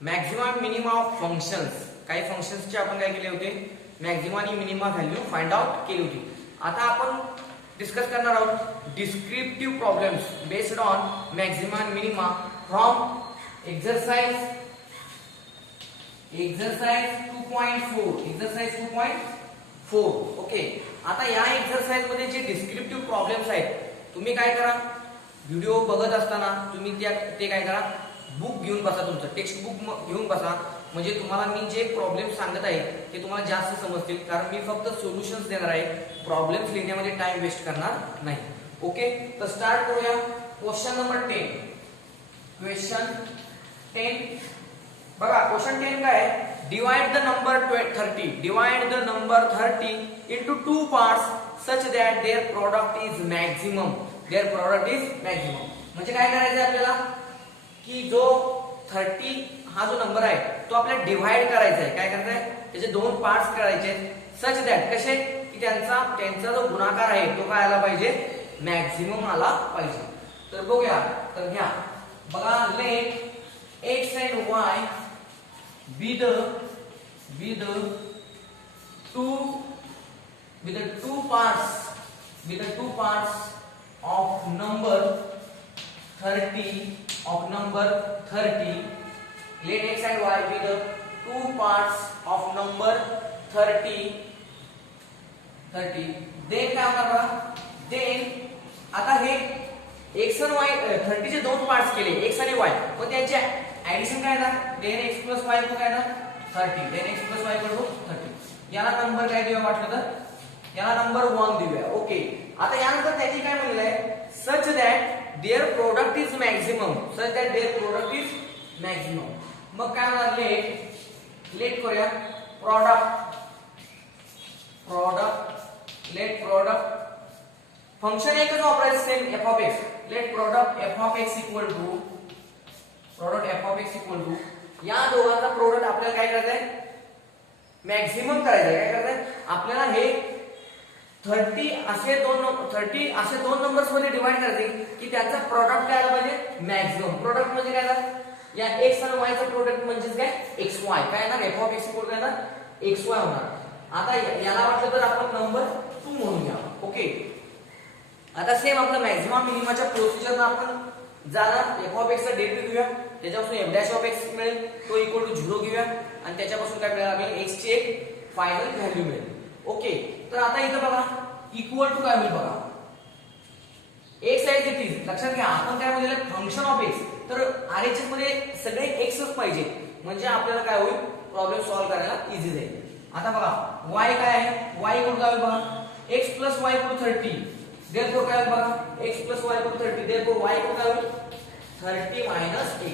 Maximum minimum of functions, काही फंक्शन्सचे आपण काय केले होते, मॅक्झिमम आणि मिनिमम व्हॅल्यू फाइंड आउट केली होती. आता आपण डिस्कस करणार आहोत descriptive problems based on maximum आणि मिनिमम फ्रॉम एक्सरसाइज 2.4. ओके. आता या एक्सरसाइज मध्ये जे डिस्क्रिप्टिव्ह प्रॉब्लेम्स आहेत, तुम्ही काय करा, व्हिडिओ बघत असताना तुम्ही ते काय करा, बुक घेऊन बसा, तुमचं टेक्स्ट बुक घेऊन बसा. म्हणजे तुम्हाला मी जे प्रॉब्लेम सांगत आहे ते तुम्हाला जास्त समजतील, कारण मी फक्त सोल्युशन्स देणार आहे, प्रॉब्लेम्स लिहिण्यामध्ये टाइम वेस्ट करणार नाही. ओके. तर स्टार्ट करूया. Question number 10. क्वेश्चन 10 बघा. क्वेश्चन 10 काय आहे, divide the number 30, divide the number 30 into 2 parts such that their product is maximum. their product is maximum. म्हणजे काय करायचं आपल्याला, की जो 30 हा जो नंबर आहे तो आपल्याला डिवाइड करायचा आहे. काय करायचं आहे, त्याचे 2 पार्ट्स करायचे सच दॅट, कसे की त्यांचा जो गुणाकार आहे तो काय आला पाहिजे, मॅक्झिमम आला पाहिजे. तर बघूया. तर घ्या बघा, late x and y be the two parts of number 30 let x and y be the two parts of number 30 then काय होणार, then आता हे x आणि y 30 चे 2 पार्ट्स केले, x आणि y, मग त्यांचे ऍडिशन काय येणार, then x plus y काय येणार 30, then x plus y 30. याला नंबर काय देऊया वाटलं तर, याला नंबर 1 देऊया. ओके. आता यानंतर त्याची काय म्हणलेलं आहे, such that their product is maximum, मग काय होणार, लेट करूया, प्रोडक्ट फंक्शन एकच वापरायचं same f of x. Let product f of x equal to या दोघांचा प्रोडक्ट आपल्याला काय करायचं आहे, मॅक्झिमम करायचं आहे. काय करायचं आहे आपल्याला, हे 30 असे दोन नंबर्स मध्ये डिवाइड करायचे की त्याचा प्रोडक्ट काय आला पाहिजे, मॅक्झिमम. प्रोडक्ट म्हणजे काय झालं, या x आणि y चं प्रोडक्ट म्हणजे काय, xy. काय येणार, f of x इक्वल काय येणार, xy होणार. आता याला वाटलं तर आपण नंबर 2 म्हणूया. ओके. आता सेम आपलं मॅक्झिमम मिनिममच्या प्रोसिजरला आपण जाणार, f of x चा डेरिव्हेटिव्ह घेऊया, त्याच्यापासून f dash of x मिळेल, तो इक्वल टू 0 घेऊया, आणि त्याच्यापासून काय मिळेल, आपल्याला x ची एक फायनल व्हॅल्यू मिळेल. ओके. तर आता इथं बघा, इक्वल टू काय होईल बघा, x आहे ते लक्षात घ्या. आपण काय म्हणलेलं, फंक्शन ऑफ x, तर RHS मध्ये सगळे xच पाहिजे, म्हणजे आपल्याला काय होईल, प्रॉब्लेम सॉल्व्ह करायला इझी जाईल. आता बघा, y काय आहे, y इक्वल काय होईल बघा, x plus y equal 30, therefore काय होईल बघा, x plus y equal 30, therefore y equal काय होईल, 30 minus x.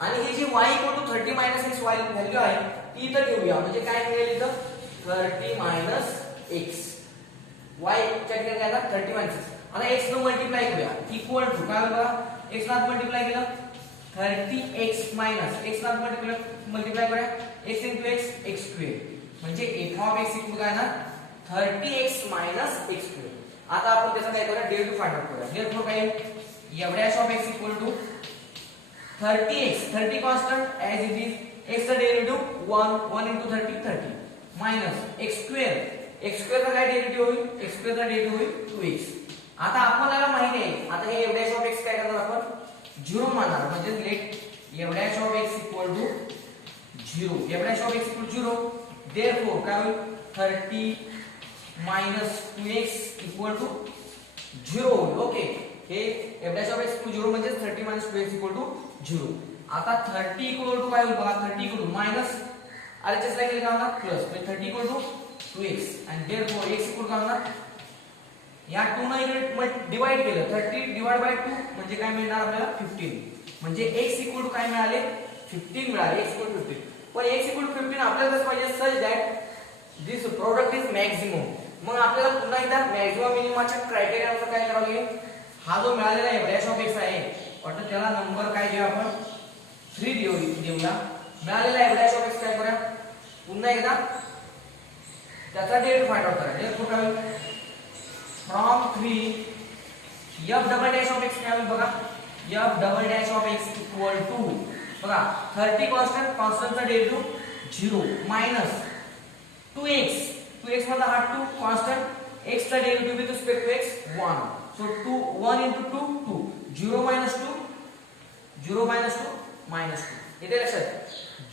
आणि ही जी y equal to 30 minus x value आहे ती इथं ठेवूया, म्हणजे काय मिळेल इथं, 30 minus x. y च्या ठिकाणी काय आला, 30 minus x. आता x नो मल्टिप्लाय करूया, इक्वल टू काय होईल बघा, x ला मल्टिप्लाय केलं 30x minus x ला मल्टिप्लाय करूया, x into x x square, म्हणजे f of x इक्वल काय ना 30x minus x square. आता आपण त्याचा काय करूया, डेरिव्हेटिव्ह फाइंड आउट करूया. देयरफॉर काय येईल, f dash of x equal to 30 constant as it is, x चा derivative 1 into 30 minus x square चा काय डेरिव्हेटिव्ह होईल, x square चा डेरिव्हेटिव्ह होईल 2x. आता आपल्याला माहिती आहे, आता हे f dash of x काय करणार आपण 0 मानणार, म्हणजे let f dash of x equal to 0, f dash of x equal 0, therefore काय होईल, 30 minus 2x इक्वल टू 0 होईल. ओके. हे f dash of x equal 0 म्हणजे 30 minus 2x इक्वल टू 0. आता 30 इक्वल टू काय होईल बघा, 30 इक्वल टू मायनस RHS ला गेले काय होणार, प्लस, म्हणजे 30 इक्वल टू 2x, आणि देयरफॉर x इक्वल काय होणार, या 2 ने इकडे डिवाइड केलं, 30 डिवाइड बाय 2 म्हणजे काय मिळणार आपल्याला, 15. म्हणजे x इक्वल टू काय मिळाले, 15 मिळाले, x इक्वल टू 15. पण x इक्वल टू 15 आपल्याला कसं पाहिजे, such that this product is maximum. मग आपल्याला पुन्हा एकदा मॅक्झिमम मिनिममच्या क्रायटेरियानुसार काय करावं लागेल, हा जो मिळालेला आहे डॅश ऑफ x आहे, वाटतं त्याला नंबर काय देऊ आपण, 3 देऊया. मिळालेला आहे डॅश ऑफ x काय करूया, पुन्हा एकदा त्याचा डेरिव्हेटिव्ह फाइंड आउट करा. डेरिव्हेटिव्ह काय होईल, from 3 f double dash of x काय होईल बघा, f double dash of x equal to बघा 30 कॉन्स्टंट, कॉन्स्टंटचा डेरिव्हेटिव्ह 0 मायनस 2x मधला हा 2 कॉन्स्टंट, x चा derivative with respect to x 1. So 2 1 into 2 2, 0 minus 2 0 minus 2 minus 2. इथे लक्षात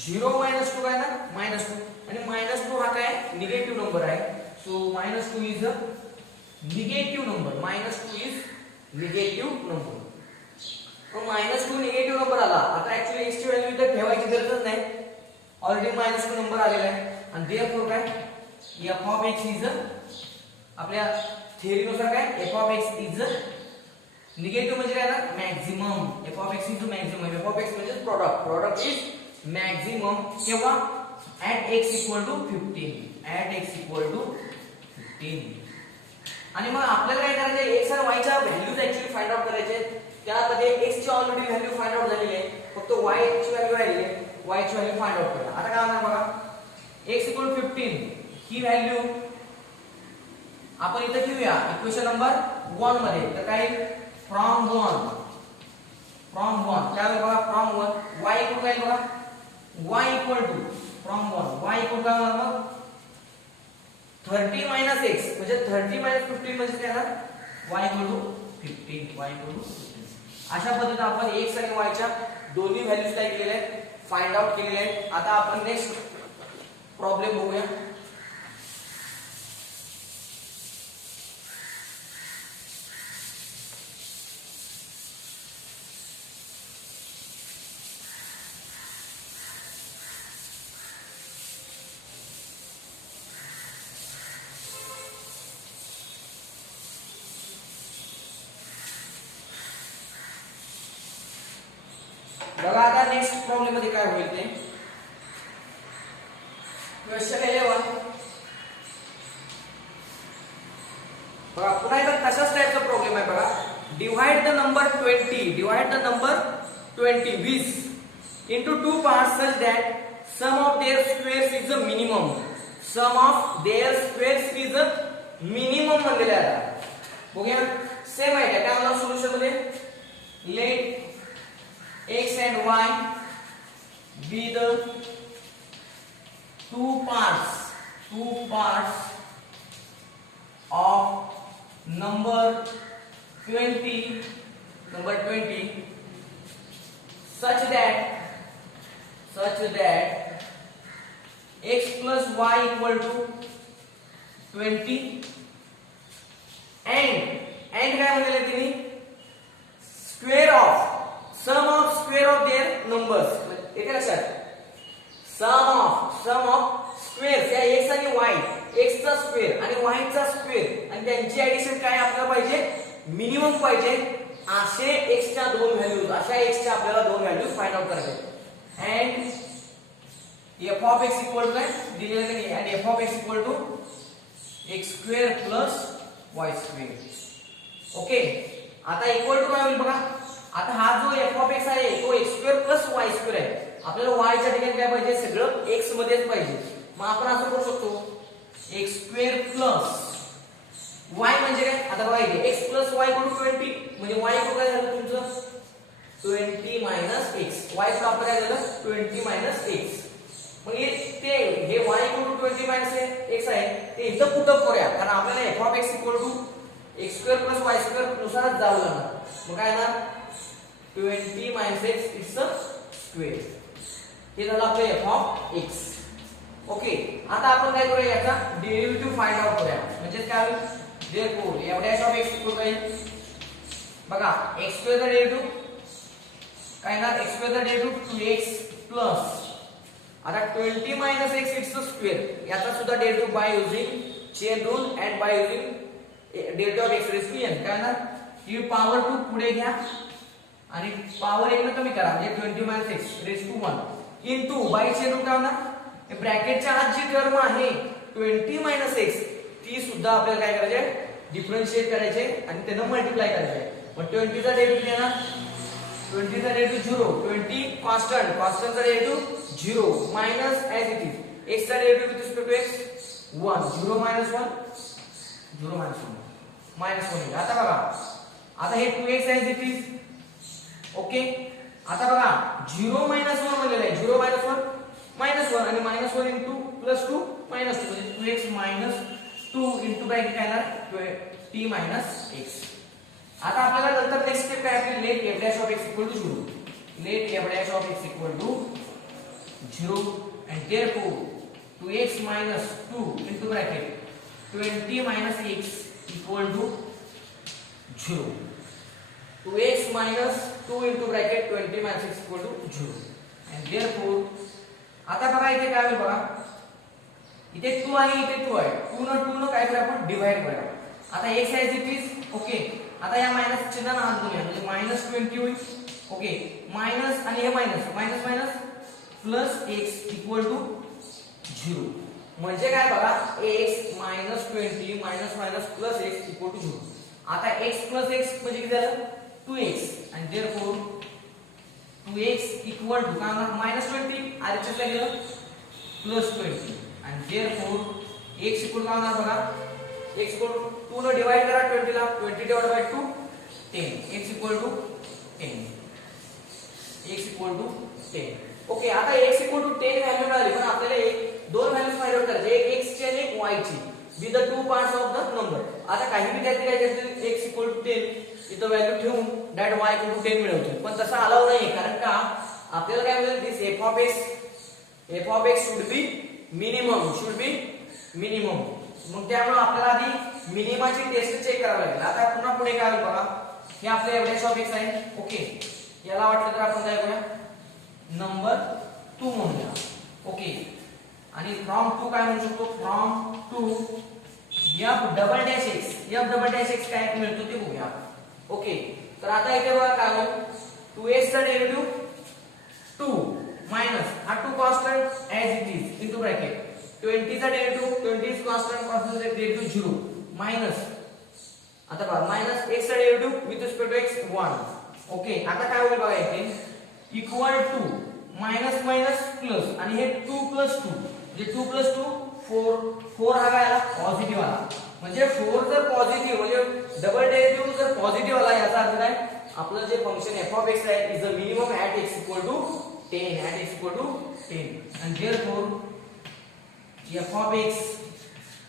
0 minus 2 काय ना minus 2, आणि minus 2 हा काय निगेटिव्ह नंबर आहे. So minus 2 is a negative number. minus 2 is negative number. तो minus 2 निगेटिव्ह नंबर आला. आता ऍक्च्युअली x ची व्हॅल्यू इथे ठेवायची गरजच नाही, ऑलरेडी minus 2 नंबर आलेला आहे, आणि therefore काय f of x is a, आपल्या थेअरी नुसार काय f of x is a negative म्हणजे काय ना maximum. f of x is a maximum. f of x म्हणजे प्रोडक्ट इज मॅक्झिमम केव्हा at x equal to 15. at x equal to 15. आणि मग आपल्याला काय करायचं, x आणि y च्या व्हॅल्यूज ऍक्च्युअली फाइंड आउट करायचे. त्यामध्ये x ची ऑलरेडी व्हॅल्यू फाइंड आउट झालेली आहे, फक्त y ची व्हॅल्यू राहिली आहे, y ची व्हॅल्यू फाइंड आउट करा. आता काय होणार बघा, x equal to 15 he value आपण इथे ठेवूया इक्वेशन नंबर 1 मध्ये. तर काय फ्रॉम 1 काय बघा फ्रॉम 1 y इक्वल काय बघा y equal to from 1 y equal काय होणार मग 30 minus x म्हणजे 30 minus 15 म्हणजे काय ना y equal to 15. y equal to 15. अशा पद्धतीने आपण x आणि y च्या दोन्ही व्हॅल्यूज काय केलेल्या आहेत, फाइंड आउट केलेल्या आहेत. आता आपण नेक्स्ट प्रॉब्लेम बघूया. बघा आता नेक्स्ट प्रॉब्लेम मध्ये काय होईल ते क्वेश्चन 11. बघा पुन्हा एकदा तशाच टाइपचा प्रॉब्लेम आहे. बघा divide the number 20 into two parts such that sum of their squares is the minimum. sum of their squares is the minimum म्हणलेलं आहे. बघूया सेम आहे काय मला सोल्युशन मध्ये late x and y be the two parts of number 20 such that x plus y equal to 20 and काय म्हणले तिने sum of square of their numbers. इथे लक्षात sum of squares या x आणि y, x चा square आणि y चा स्क्वेअर आणि त्यांची ऍडिशन काय आपल्याला पाहिजे, मिनिमम पाहिजे. असे x च्या दोन व्हॅल्यूज, अशा x च्या आपल्याला दोन व्हॅल्यूज फाइंड आउट करायचे. And f of x equal to काय दिलेलं नाही, आणि f of x equal to x square plus y square. Okay आता इक्वल टू काय होईल बघा, आता हा जो f of x आहे तो x square plus y square आहे. आपल्याला y च्या ठिकाणी काय पाहिजे, सगळं x मध्येच पाहिजे. मग आपण असं करू शकतो x स्क्वेअर प्लस y म्हणजे काय, आता बघा इथे x plus y equal to 20 म्हणजे y इक्वल काय झालं तुमचं 20 मायनस x. y चं आपलं काय झालं 20 मायनस x. मग हे y equal to 20 minus x आहे ते इथं पुटअप करूया, कारण आपल्याला f of x equal to x square plus y square नुसारच जावं लागणार. मग काय येणार 20 minus x is a square. हे झालं आपलं f of x. ओके आता आपण काय करूया, याचा डेरिव्हेटिव्ह फाइंड आउट करूया. म्हणजे काय होईल, therefore f of x equal काय बघा x स्क्वेअर चा डेरिव्हेटिव्ह काय ना x स्क्वेअर चा डेरिव्हेटिव्ह 2x प्लस आता 20 minus x it's a square. याचा सुद्धा derivative by using chain rule and by using derivative of x raise to n. काय ना ही पॉवर 2 पुढे घ्या आणि पॉवर 1 ने कमी करा, म्हणजे 20 minus x raise to 1 into by chain rule काय होणार, ब्रॅकेटच्या आत जी टर्म आहे 20 minus x ती सुद्धा आपल्याला काय करायचे, डिफरन्शिएट करायचे आणि त्यानं मल्टिप्लाय करायचे. मग 20 चा डेरिव्हेटिव्ह येणार 20 चा डेरिव्हेटिव्ह 0, 20 कॉन्स्टंट चा derivative 0 minus as it is x चा derivative with respect to x 1 0 minus 1 0 minus 1 minus 1. आता बघा आता हे 2x as it is. Okay आता बघा 0 मायनस 1 म्हणलेलं आहे, 0 मायनस 1 मायनस 1 आणि मायनस 1 इंटू प्लस 2 मायनस 2 म्हणजे 2x मायनस 2 इंटू ब्रॅकेट काय येणार t मायनस x. आता आपल्याला नंतर नेक्स्ट स्टेप काय आपली let f dash of x equal to 0. Let f dash of x equal to 0 and therefore 2x minus 2 into bracket 20 minus x equal to 0. 2x minus 2 into bracket 20 minus x equal to 0 and therefore आता बघा इथे काय होईल बघा, इथे 2 आहे इथे 2 आहे, 2 न काय करूया आपण डिवाइड करूया. आता x as it is okay. आता या मायनस चिन्हाला हात घेऊया म्हणजे मायनस 20 होईल ओके. मायनस आणि हे minus minus minus plus x equal to 0 म्हणजे काय बघा x minus 20 minus minus plus x equal to 0. आता x प्लस x म्हणजे किती झालं 2x and therefore 2x equal to काय होणार मायनस 20 आरएचएस ला गेलं plus 20 and therefore x equal काय होणार बघा x इक्वल टू 2 न डिवाइड करा 20 ला 20 divide by 2 10 x equal to 10 x equal to 10 okay. आता x इक्वल टू 10 व्हॅल्यू मिळाली पण आपल्याला एक दोन व्हॅल्यूज फाइंड आउट करायचे, एक x ची आणि एक y ची with the two parts of the number. आता काही विद्यार्थी काय करतील x इक्वल टू 10 इथं व्हॅल्यू ठेवून दॅट y इक्वल टू 10 मिळवतील पण तसं अलाउ नाही कारण का आपल्याला काय मिळेल दिस f of x should be minimum. मग त्यामुळे आपल्याला आधी मिनिमाची टेस्ट चेक करावी लागेल. आता पुन्हा पुढे काय होईल बघा, हे आपले एवढे ऑफ x आहे ओके. याला वाटलं तर आपण काय करूया नंबर 2 म्हणूया ओके. आणि फ्रॉम 2 काय म्हणू शकतो from 2 f double dash x काय मिळतो ते बघूया ओके. तर आता इथे बघा काय होईल 2x चा डेरिव्हेटिव्ह 2 मायनस हा 2 constant as it is into bracket 20 चा derivative 20 is constant derivative 0 minus आता बघा मायनस x चा derivative with respect to x 1 okay. आता काय होईल बघा इथे equal to minus minus plus आणि हे 2 प्लस 2 म्हणजे 2 प्लस 2 4 हा काय आला पॉझिटिव्ह आला म्हणजे 4 जर पॉझिटिव्ह म्हणजे डबल डेरिव्हेटिव्ह जर पॉझिटिव्ह आला याचा अर्थ काय आपलं जे फंक्शन f of x आहे is a minimum at x equal to 10 and therefore f of x.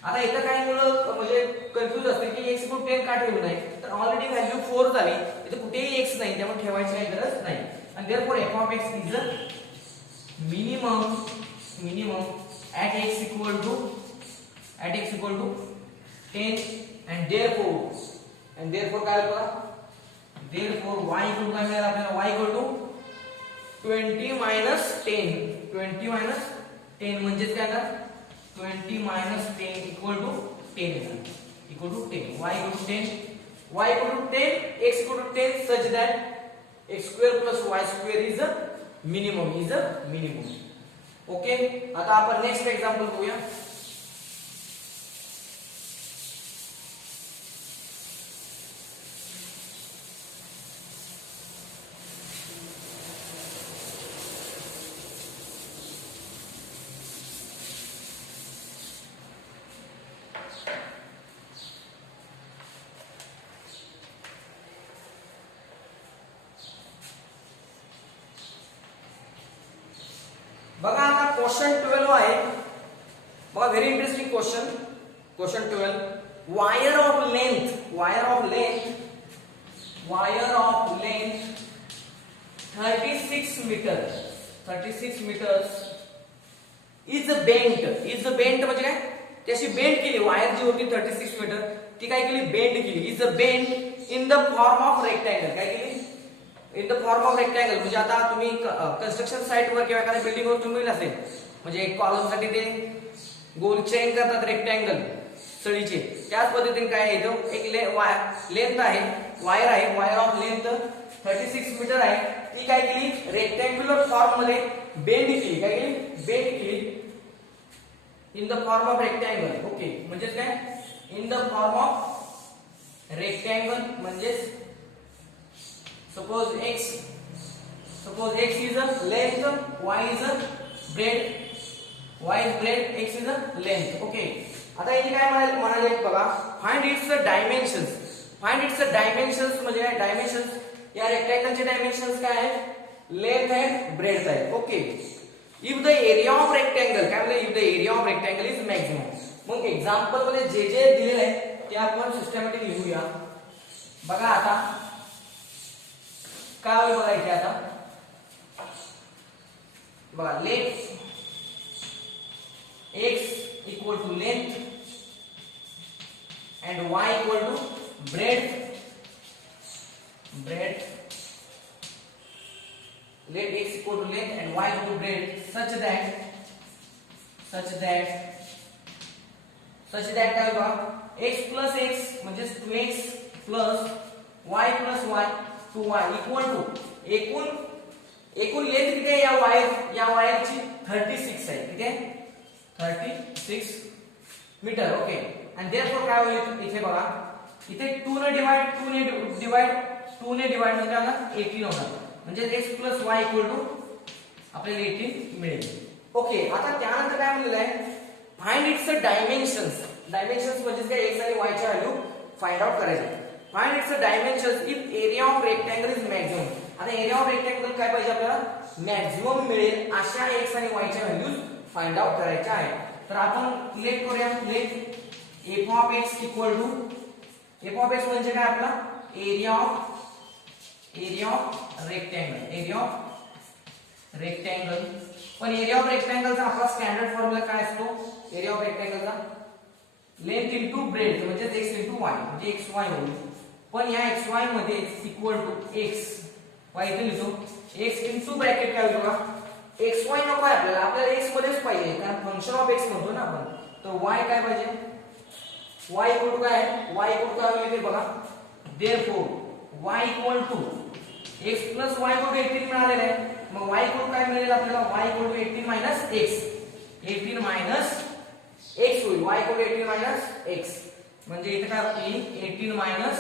आता इथं काय मुलं म्हणजे कन्फ्यूज असते की x इक्वल 10 का ठेवू नाही तर ऑलरेडी व्हॅल्यू 4 झाली इथे कुठेही x नाही त्यामुळे ठेवायची काही गरज नाही and therefore f of x is a minimum at x equal to 10 and therefore काय होईल बघा therefore y इक्वल काय मिळेल आपल्याला y इक्वल टू 20 minus 10 म्हणजे काय ना 20 minus 10 equal to 10 y equal to 10 x equal to 10 such that x square plus y square is a minimum okay. आता आपण नेक्स्ट एक्झाम्पल बघूया. बघा आता क्वेश्चन 12 आहे बघा very interesting question 12. Wire of length 36 meters is bent म्हणजे काय ती अशी बेंड केली वायर जी होती 36 मीटर ती काय केली बेंड केली is a bend in the form of rectangle. काय केली in the form of rectangle म्हणजे आता तुम्ही कन्स्ट्रक्शन साइट वर किंवा एखाद्या बिल्डिंग वर तुम्ही असेल म्हणजे एक कॉलम साठी ते गोल चेन करतात रेक्टँगल सळीचे त्याच पद्धतीने काय आहे इथं एक लेंथ आहे वायर ऑफ लेंथ 36 मीटर आहे ती काय केली रेक्टँग्युलर फॉर्म मध्ये बेंड केली in the form of rectangle okay. म्हणजे काय in the form of rectangle म्हणजे suppose x is a length y is a breadth x is a length okay. आता इथे काय म्हणाले बघा फाइंड इट्स डायमेन्शन्स म्हणजे काय डायमेन्शन्स या रेक्टँगलचे डायमेन्शन्स काय आहेत लेंथ अँड ब्रेड्थ आहे. Okay. If the area of rectangle, काय म्हणजे if the area of rectangle is maximum. मग एक्झाम्पल मध्ये जे जे दिलेलं आहे ते आपण सिस्टमॅटिक लिहूया. बघा आता काय होईल बघा इथे. आता बघा length x equal to length and y equal to breadth. Let x equal to length and y equal to breadth such that काय बघा x plus x म्हणजे 2x plus y plus y 2y equal to एकूण length किती आहे या वायरची 36 आहे. किती आहे? 36 मीटर. ओके. आणि देयरफॉर काय होईल इथे बघा इथे 2 ने डिवाइड म्हणजे काय होणार 18 होणार. म्हणजे x plus y equal to आपल्याला 18 मिळेल. ओके. आता त्यानंतर काय म्हणलेलं आहे फाइंड इट्स डायमेन्शन्स. डायमेन्शन्स म्हणजे काय x आणि y च्या व्हॅल्यू फाइंड आउट करायचे. Find its dimensions if area of rectangle is maximum. आता एरिया ऑफ रेक्टँगल काय पाहिजे आपल्याला मॅक्झिमम मिळेल अशा x आणि y च्या व्हॅल्यूज फाइंड आउट करायच्या आहेत. तर आपण लेट करूया. Let f of x equal to f of x म्हणजे काय आपला एरिया ऑफ रेक्टँगल. पण एरिया ऑफ रेक्टँगलचा आपला स्टँडर्ड फॉर्म्युला काय असतो एरिया ऑफ रेक्टँगलचा लेंथ इनटू ब्रेड्थ म्हणजे x इनटू y म्हणजे xy होईल. पण या xy मध्ये इक्वल टू x y इथे लिहितो x इनटू ब्रॅकेट काय होईल बघा xy नको आहे आपल्याला x मध्येच पाहिजे कारण फंक्शन ऑफ x म्हणतो ना आपण. तर y काय पाहिजे y इक्वल टू काय y इक्वल टू काय होईल बघा therefore y equal to x plus y equal to 18 मिळालेलं आहे. मग y इक्वल काय मिळेल आपल्याला y equal to 18 minus x 18 minus x होईल. y equal to 18 minus x म्हणजे इथे काय होईल 18 मायनस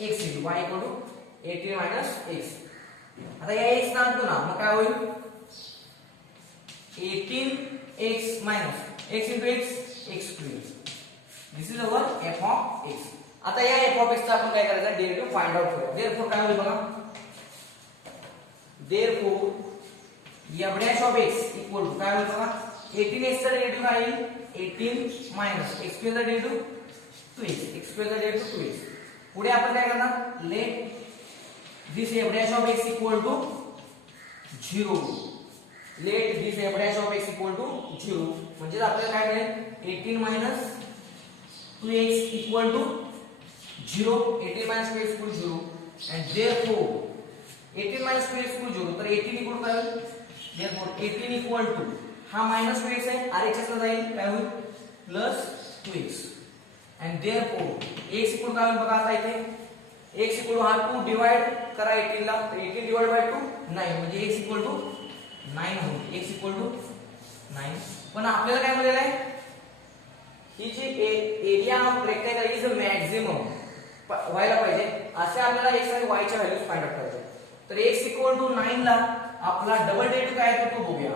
x येईल. y equal to 18 minus x. आता या x ना आणतो ना मग काय होईल 18x minus x into x square. This is our f of x. आता या f of x चा आपण काय करायचं डेरिव्हेटिव्ह फाइंड आउट करूया. देयरफॉर काय होईल बघा therefore f dash of x equal to काय होईल बघा 18x चा डेरिव्हेटिव्ह काय येईल 18 मायनस x स्क्वेअर चा डेरिव्हेटिव्ह 2x चा डेरिव्हेटिव्ह 2x. पुढे आपण काय करणार let this f dash of x equal to 0. Let this f dash of x equal to 0 म्हणजे आपल्याला काय मिळेल 18 minus 2x equal to 0. 18 minus 2x equal to 0 and therefore 18 minus 2x equal to 0. तर 18 equal to काय होईल therefore 18 equal to हा minus 2x आहे RHS ला जाईल काय होईल plus 2x and therefore x equal काय होईल बघा आता इथे x equal to हा 2 डिवाइड करा 18 ला 18 divided by 2 9 म्हणजे x equal to 9 होईल. x equal to 9. पण आपल्याला काय मिळालेलं आहे ही जी area of rectangle is maximum व्हायला पाहिजे असे आपल्याला x आणि y च्या व्हॅल्यूज फाइंड आउट करायचे. तर x इक्वल टू 9 ला आपला डबल डेरिव्हेटिव्ह काय आहे तो बघूया.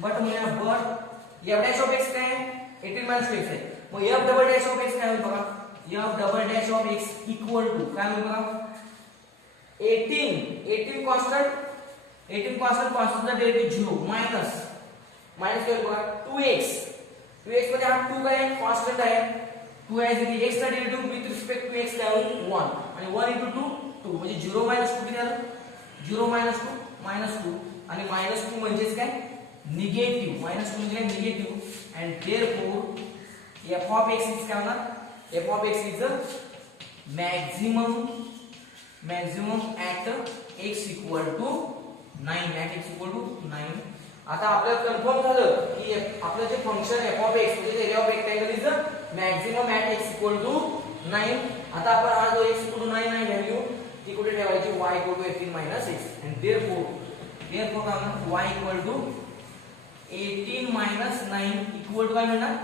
But f dash of x काय आहे 18 मायनस x आहे. मग f double dash of x काय होईल बघा f double dash of x equal to काय होईल बघा 18 कॉन्स्टंटचा डेरिव्हेटिव्ह 0 मायनस काय होईल बघा 2x मध्ये हा 2 काय कॉन्स्टंट आहे 2 आहे जिथे x चा derivative with respect to x काय होईल 1 आणि 1 into 2 2 म्हणजे 0 minus 2 किती झालं 0 minus 2 -2 आणि -2 म्हणजेच काय निगेटिव्ह -2 म्हणजे काय negative and therefore f of x is काय होणार f of x is the maximum at x equal to 9. आता आपल्याला कन्फर्म झालं की आपलं जे फंक्शन f of x म्हणजे area of rectangle is maximum at x equal to 9. आता आपण हा जो x इक्वल टू 9 आहे व्हॅल्यू ती कुठे ठेवायची y equal to 18 minus x and therefore काय होणार y equal to 18 minus 9 equal to काय मिळणार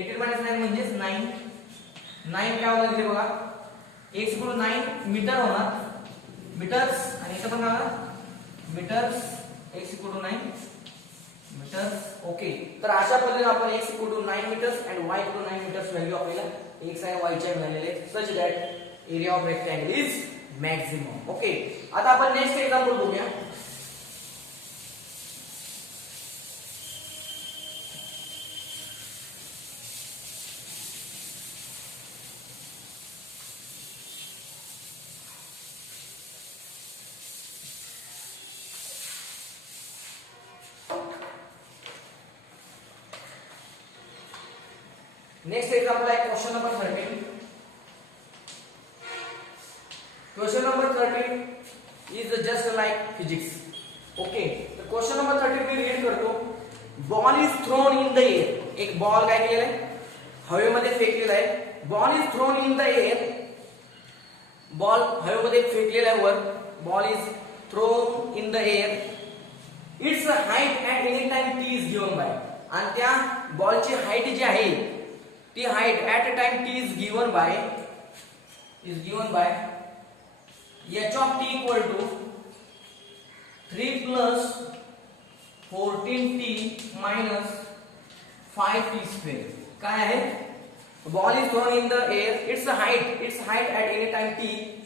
18 मायनस 9 म्हणजे 9 काय होणार इथे बघा x इक्वल टू 9 मीटर होणार मीटर्स आणि इथे पण काय होणार metres x equal to 9 metres. Okay. तर अशा पद्धतीने आपण x equal to 9 metres and y equal to 9 metres value आपल्याला x आणि y च्या मिळालेले such that area of rectangle is maximum. Okay, आता आपण नेक्स्ट एक्झाम्पल बघूया. नेक्स्ट एग्जाम्पल है question number 13. Question number 13 is just like physics. Okay, तो question number 13 me read करतो. Ball is thrown in the air. एक ball काय केलेला आहे, हवेमध्ये फेकलेला आहे. Ball is thrown in the air. Ball हवेमध्ये फेकलेला आहे वर. Ball is thrown in the air. It's height at any time T is given by. आणि त्या बॉलची हाइट जी आहे ती height at a time T is given by h of t equal to 3 plus 14t minus 5t square. काय आहे, ball is thrown in the air. Its height at any time t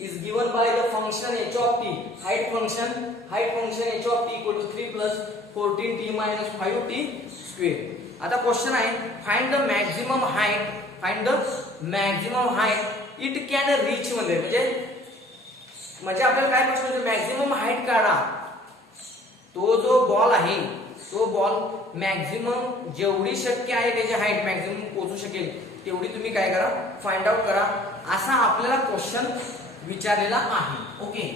is given by the function h of t. height function h of t equal to 3 plus 14t minus 5t square. आता question आहे find the maximum height it can reach मध्ये. म्हणजे आपल्याला काय प्रश्न होतो, maximum height काढा. तो जो बॉल आहे तो बॉल मॅक्झिमम जेवढी शक्य आहे त्याची हाइट मॅक्झिमम पोहोचू शकेल तेवढी तुम्ही काय करा, फाइंड आउट करा. असा आपल्याला क्वेश्चन विचारलेला आहे. ओके,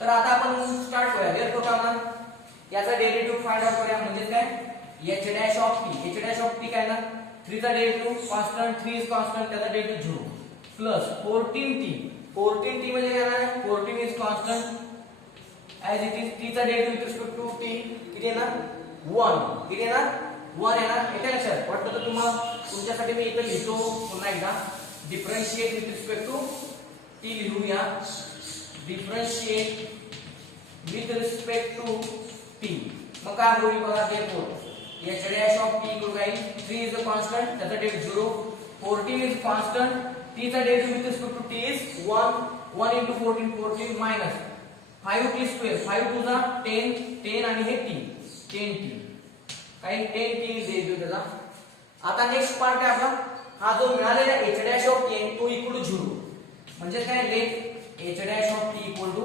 तर आता आपण स्टार्ट करूया. देअरफॉर याचा डेरिव्हेटिव्ह फाइंड आउट करूया. म्हणजे काय, h dash of t काय ना, 3 चा डेरिव्हेटिव्ह कॉन्स्टंट, 3 इज कॉन्स्टंट, त्याचा डेरिव्हेटिव्ह 0 प्लस 14t म्हणजे काय ना, 14 is constant as it is. t चा derivative with respect to t किती आहे ना, 1. किती आहे ना, 1 आहे ना. येते लक्षात वाटतं तर तुमच्यासाठी मी इथे लिहितो पुन्हा एकदा. Differentiate with respect to t लिहूया. Differentiate with respect to t. मग काय होईल बघा, therefore h dash of t equal काय, 3 इज अ कॉन्स्टंट, त्याचा डेरिव्हेटिव्ह 0. 14 इज कॉन्स्टंट, t चा derivative with respect to t is 1 into 14 minus 5t square. 5 to the 10 आणि हे t 10t काय 10t डेरिव्हेटिव्ह त्याचा. आता नेक्स्ट पार्ट आहे आपला. हा जो मिळालेला h dash of t तो इक्वल टू 0. म्हणजे काय, let h dash of t equal to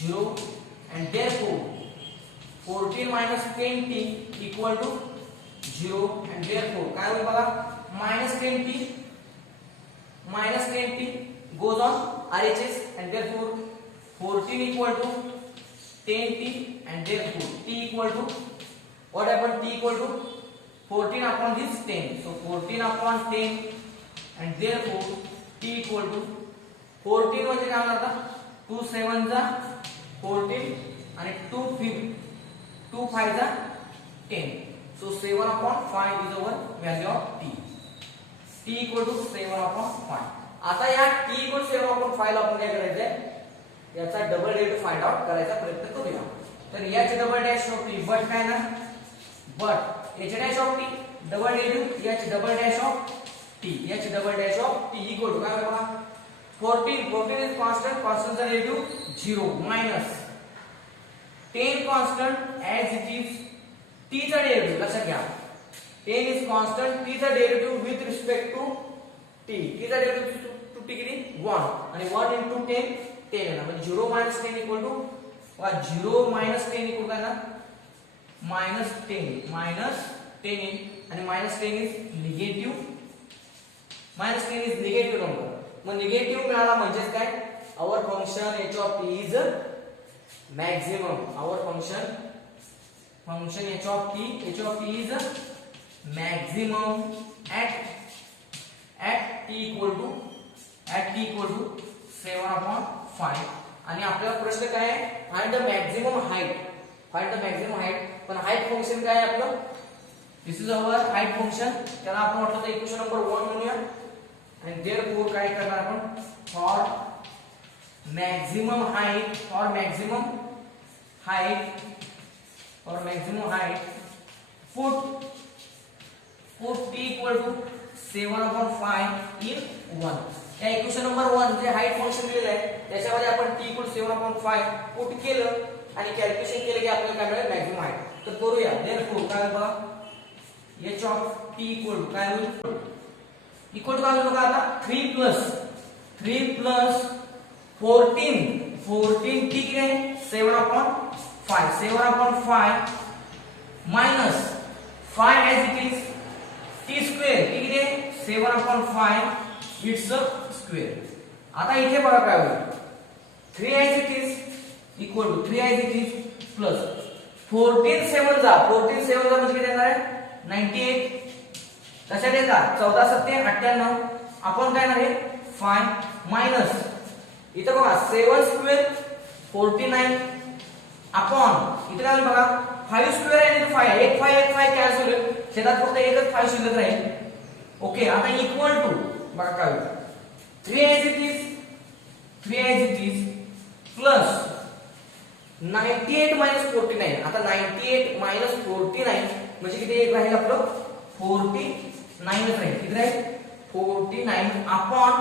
0 and therefore 14 minus 10t equal to 0 and therefore काय होईल बघा, minus 10t goes on RHS and therefore 14 equal to 10t and therefore t equal to what happened, t equal to 14 upon this 10. So 14 upon 10 and therefore t equal to 14 म्हणजे काय होणार, 2 7 जा 14 आणि 2 5 जा 10. So 7 upon 5 is our value of t. t equal to 7 upon 5. आता या t equal 7 upon 5 ला आपण काय करायचंय, याचा डबल डेरिव्हेटिव्ह फाइंड आउट करायचा प्रयत्न करूया. तर h double dash of t but काय ना, but h dash of t double derivative h double dash of t, h double dash of t equal to काय बघा, 14 इज कॉन्स्टंट, कॉन्स्टंटचा derivative 0 minus 10 constant as it is t चा derivative लक्षात घ्या. 10 is constant, t चा derivative with respect to t, t चा derivative to t किती 1 आणि 1 into 10 10 आहे ना, म्हणजे 0 minus 10 equal to 0 minus 10 equal काय ना minus 10 आणि minus 10 is negative, minus 10 is negative number. मग निगेटिव्ह मिळाला म्हणजे काय, our function h of t is maximum. our function h of t is maximum at t equal to 7 upon 5. आणि आपला प्रश्न काय आहे, फाइंड द मॅक्झिमम हाइट. पण हाइट फंक्शन काय आहे आपलं, दिस इज अवर हाइट फंक्शन. त्याला आपण म्हटलं तर इक्वेशन नंबर 1 म्हणूया. आणि देअरफॉर काय करणार आपण, for maximum height put t equal to 7 upon 5 in 1. या इक्वेशन नंबर 1 जे हाईट फंक्शन दिलेलं आहे त्याच्यामध्ये आपण t इक्वल 7/5 पुट केलं आणि कॅल्क्युलेशन केलं की आपल्याला काय मिळेल मॅक्सिमम हाईट. तर करूया. देअरफॉर काय होईल बघा h ऑफ t इक्वल काय होईल इक्वल टू काय होईल बघा आता 3 प्लस 14 t किती आहे 7/5 7/5 minus 5 as it is t square किती आहे 7/5 its a square. आता इथे बघा काय होईल 3 as it is equal to 3 as it is plus 14 7 जा म्हणजे किती येणार आहे 98. कशात येतात 14 7 98. आपण काय आहे 5 मायनस इथे बघा 7 स्क्वेअर 49 अपॉन इथे काय होईल बघा 5 स्क्वेअर आहे इथे 5 एक 5 कॅन्सल होईल शेतात फक्त एकच 5 शिल्लक राहील. ओके आता इक्वल टू बघा काय होईल 3 as it is plus 98 minus 49. आता 98 minus 49 म्हणजे किती एक राहील आपलं 49 राहील. किती राहील 49 अपॉन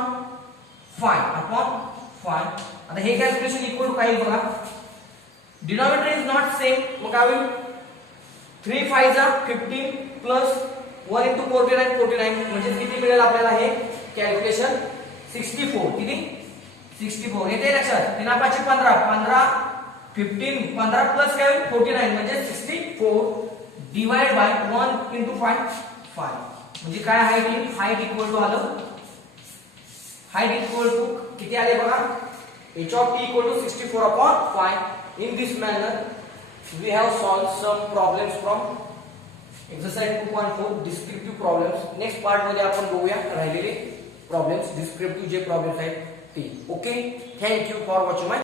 5. आता हे कॅल्क्युलेशन इक्वल टू काय बघा डिनॉमिनेटर इज नॉट सेम मग काय होईल 3 5 जा 15 प्लस 1 into 49 म्हणजे किती मिळेल आपल्याला हे कॅल्क्युलेशन 64. किती 64 येते लक्षात 3 5 15 15 प्लस काय होईल 49 म्हणजे 64 डिवाइड बाय 1 into 5 म्हणजे काय हाईट इक्वल टू आलं हाईट इक्वल टू किती आले बघा h of t equal to 64/5. In this manner we have solved some problems from exercise 2.4 descriptive problems. Next part मध्ये आपण बघूया राहिलेले प्रॉब्लेम्स डिस्क्रिप्टिव्ह जे प्रॉब्लेम्स आहेत ते. Okay thank you for watching my